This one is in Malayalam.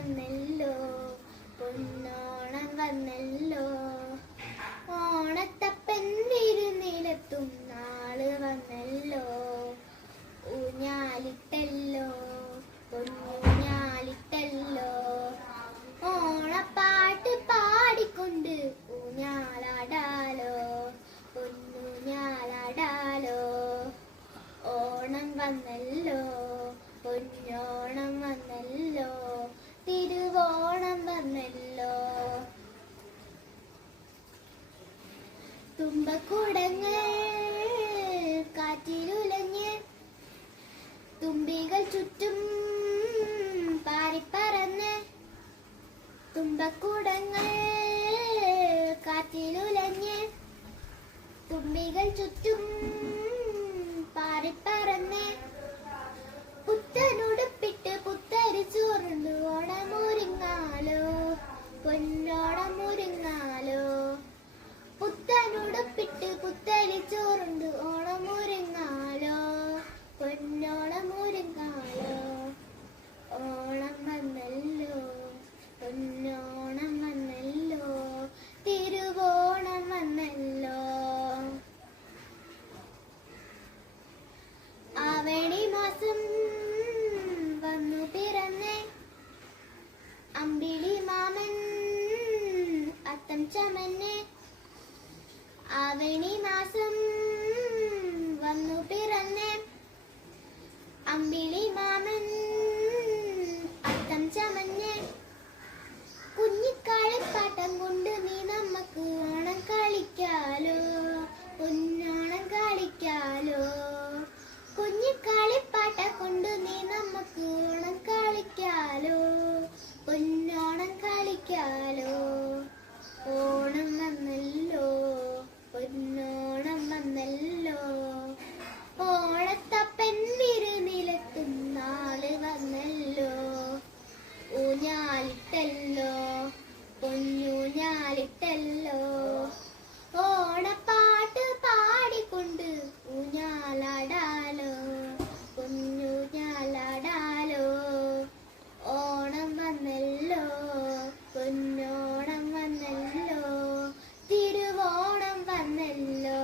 വന്നല്ലോ പൊന്നോണം വന്നല്ലോ. ഓണത്തപ്പൻ വിരുന്നിലെത്തും നാൾ വന്നല്ലോ. ഊഞ്ഞാലിട്ടല്ലോ പൊന്നൂഞ്ഞാലിട്ടല്ലോ. ഓണപ്പാട്ട് പാടിക്കൊണ്ട് ഊഞ്ഞാലാടാലോ പൊന്നൂഞ്ഞാലാടാലോ. ഓണം വന്നല്ലോ പൊന്നോണം വന്നല്ലോ തിരുവോണം വന്നല്ലോ തുമ്പക്കുടങ്ങൾ കാറ്റിലുലഞ്ഞ് തുമ്പികൾ ചുറ്റും പാറിപ്പറന്ന് തുമ്പക്കുടങ്ങൾ കാറ്റിലുലഞ്ഞ് തുമ്പികൾ ചുറ്റും ചമന്നെ ആവണി മാസം വന്നു പിറന്ന്. അമ്പിളി മാമൻ അത്തം ചമഞ്ഞ് കുഞ്ഞിക്കാളിപ്പാട്ടം കൊണ്ട് നീ നമ്മക്ക് ഓണം കളിക്കാലോ? പൊന്നോണം കളിക്കാലോ? കുഞ്ഞിക്കാളിപ്പാട്ട കൊണ്ട് നീ നമ്മക്ക് ഓണം ഞാലിട്ടല്ലോ കുഞ്ഞു ഞാലിട്ടല്ലോ. ഓണപ്പാട്ട് പാടിക്കൊണ്ട് ഊഞ്ഞാലാടാലോ കുഞ്ഞു ഞാലാടാലോ ഓണം വന്നല്ലോ കുഞ്ഞോണം വന്നല്ലോ തിരുവോണം വന്നല്ലോ.